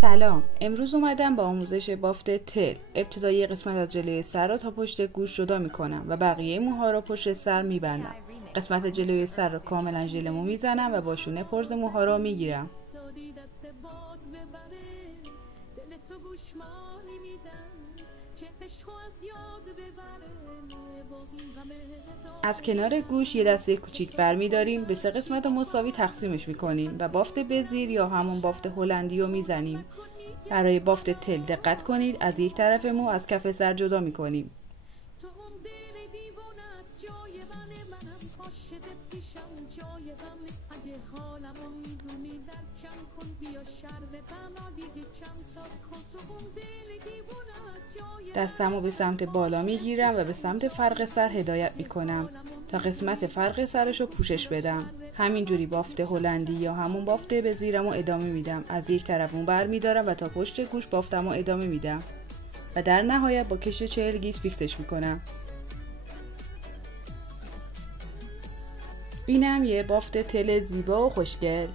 سلام، امروز اومدم با آموزش بافت تل. ابتدایی قسمت از جلوی سر را تا پشت گوش جدا میکنم و بقیه موها را پشت سر میبندم. قسمت جلوی سر را کاملا ژل مو میزنم و با شونه پرز موها را میگیرم. از کنار گوش یه دسته کوچیک برمیداریم، به 3 قسمت مساوی تقسیمش میکنیم و بافت بزیر یا همون بافت هلندی رو میزنیم. برای بافت تل دقت کنید، از یک طرف مو از کف سر جدا میکنیم. دستمو به سمت بالا میگیرم و به سمت فرق سر هدایت میکنم تا قسمت فرق سرشو پوشش بدم. همینجوری بافت هلندی یا همون بافت بزیرمو ادامه میدم. از یک طرف اون بر میدارم و تا پشت گوش بافتمو ادامه میدم و در نهایت با کش 40 گیج فیکسش میکنم. اینم یه بافت تل زیبا و خوشگل.